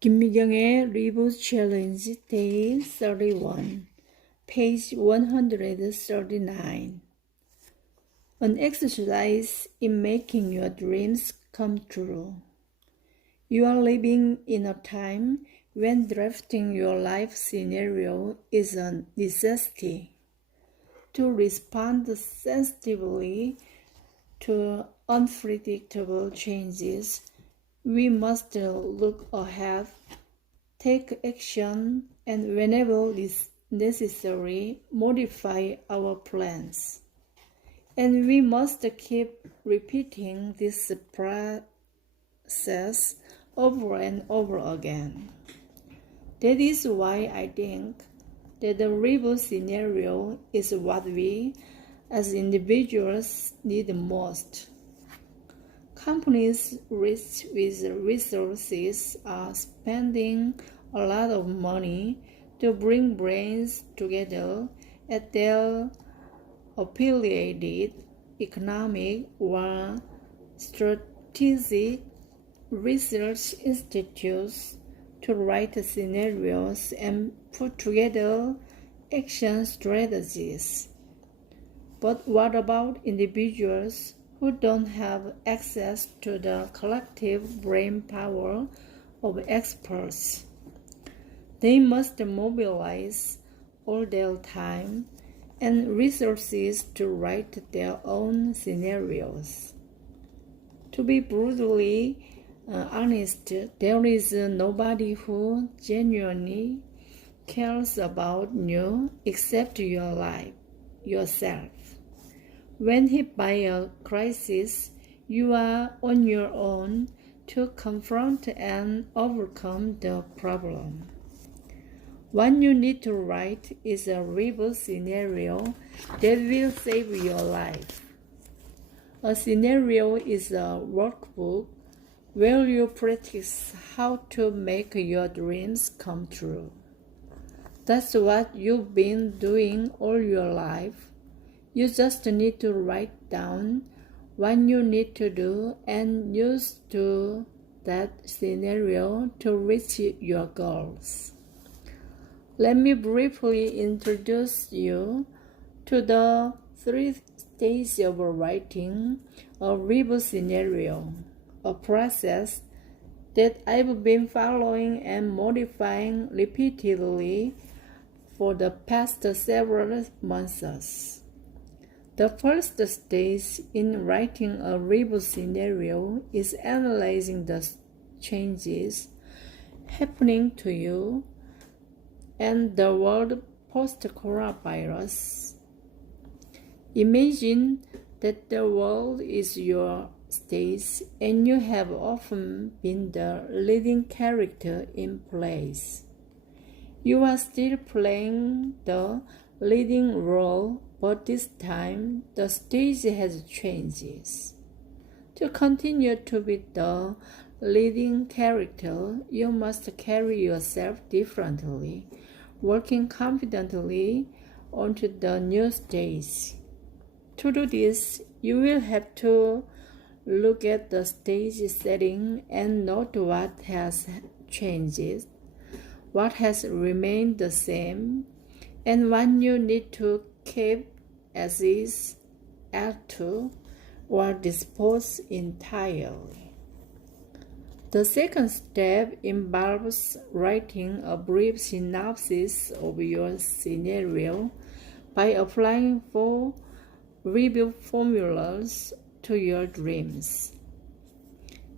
김미경의 리뷰 챌린지 Day 31, page 139. An exercise in making your dreams come true. You are living in a time when drafting your life scenario is a necessity. To respond sensitively to unpredictable changes, we must look ahead, take action, and whenever necessary, modify our plans. And we must keep repeating this process over and over again. That is why I think that the review scenario is what we, as individuals, need most. Companies rich with resources are spending a lot of money to bring brains together at their affiliated economic or strategic research institutes to write scenarios and put together action strategies. But what about individuals who don't have access to the collective brain power of experts? They must mobilize all their time and resources to write their own scenarios. To be brutally honest, there is nobody who genuinely cares about you except your life, yourself. When hit by a crisis, you are on your own to confront and overcome the problem. What you need to write is a review scenario that will save your life. A scenario is a workbook where you practice how to make your dreams come true. That's what you've been doing all your life. You just need to write down what you need to do and use to that scenario to reach your goals. Let me briefly introduce you to the 3 stages of writing a review scenario, a process that I've been following and modifying repeatedly for the past several months. The first stage in writing a review scenario is analyzing the changes happening to you and the world post-coronavirus. Imagine that the world is your stage and you have often been the leading character in plays. You are still playing the leading role, but this time the stage has changes. To continue to be the leading character, you must carry yourself differently, working confidently onto the new stage. To do this, you will have to look at the stage setting and note what has changed, what has remained the same, and what you need to keep as is, add to, or dispose entirely. The second step involves writing a brief synopsis of your scenario by applying 4 review formulas to your dreams.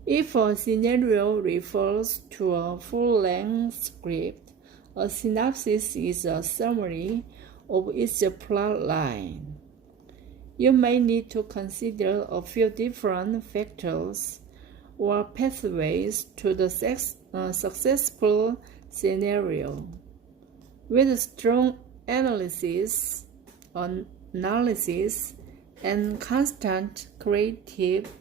If a scenario refers to a full-length script, a synopsis is a summary of each plot line. You may need to consider a few different factors or pathways to the successful scenario. With strong analysis and constant creative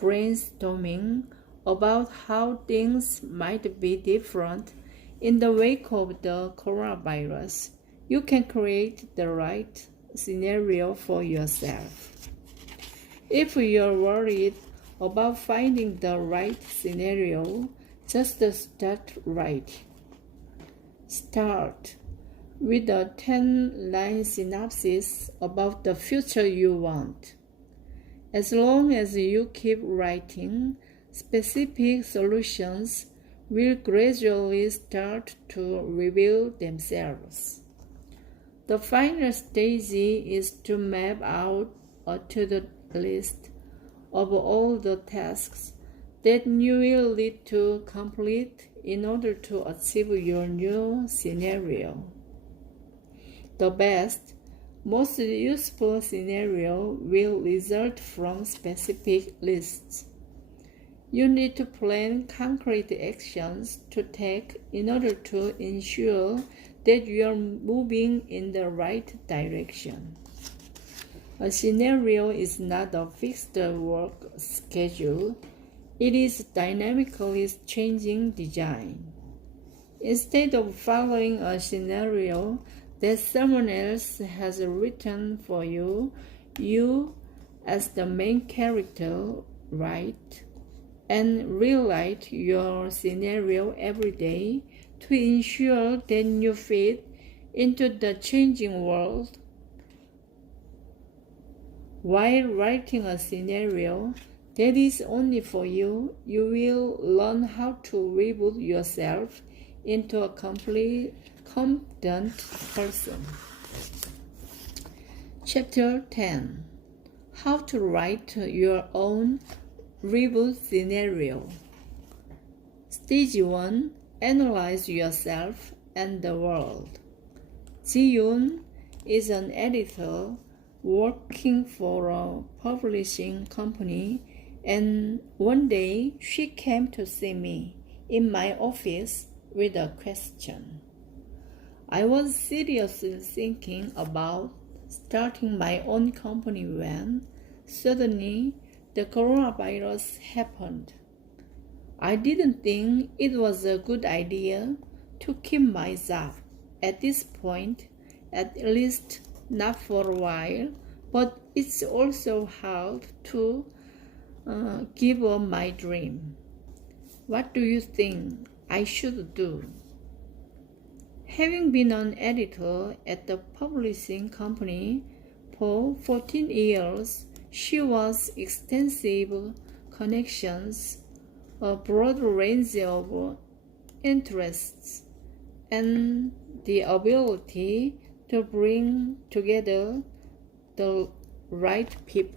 brainstorming about how things might be different in the wake of the coronavirus, you can create the right scenario for yourself. If you're worried about finding the right scenario, Just start right. Start with a 10-line synopsis about the future you want. As long as you keep writing, specific solutions will gradually start to reveal themselves. The final stage is to map out a to-do list of all the tasks that you will need to complete in order to achieve your new scenario. The best, most useful scenario will result from specific lists. You need to plan concrete actions to take in order to ensure that you are moving in the right direction. A scenario is not a fixed work schedule. It is dynamically changing design. Instead of following a scenario that someone else has written for you, you, as the main character, write and rewrite your scenario every day to ensure that you fit into the changing world. While writing a scenario that is only for you, you will learn how to reboot yourself into a competent person. Chapter 10. How to write your own reboot scenario. Stage 1. Analyze yourself and the world. Ji-yoon is an editor working for a publishing company, and one day she came to see me in my office with a question. I was seriously thinking about starting my own company when suddenly the coronavirus happened. I didn't think it was a good idea to keep my job at this point, at least not for a while, but it's also hard to give up my dream. What do you think I should do? Having been an editor at the publishing company for 14 years, she has extensive connections, a broad range of interests, and the ability to bring together the right people.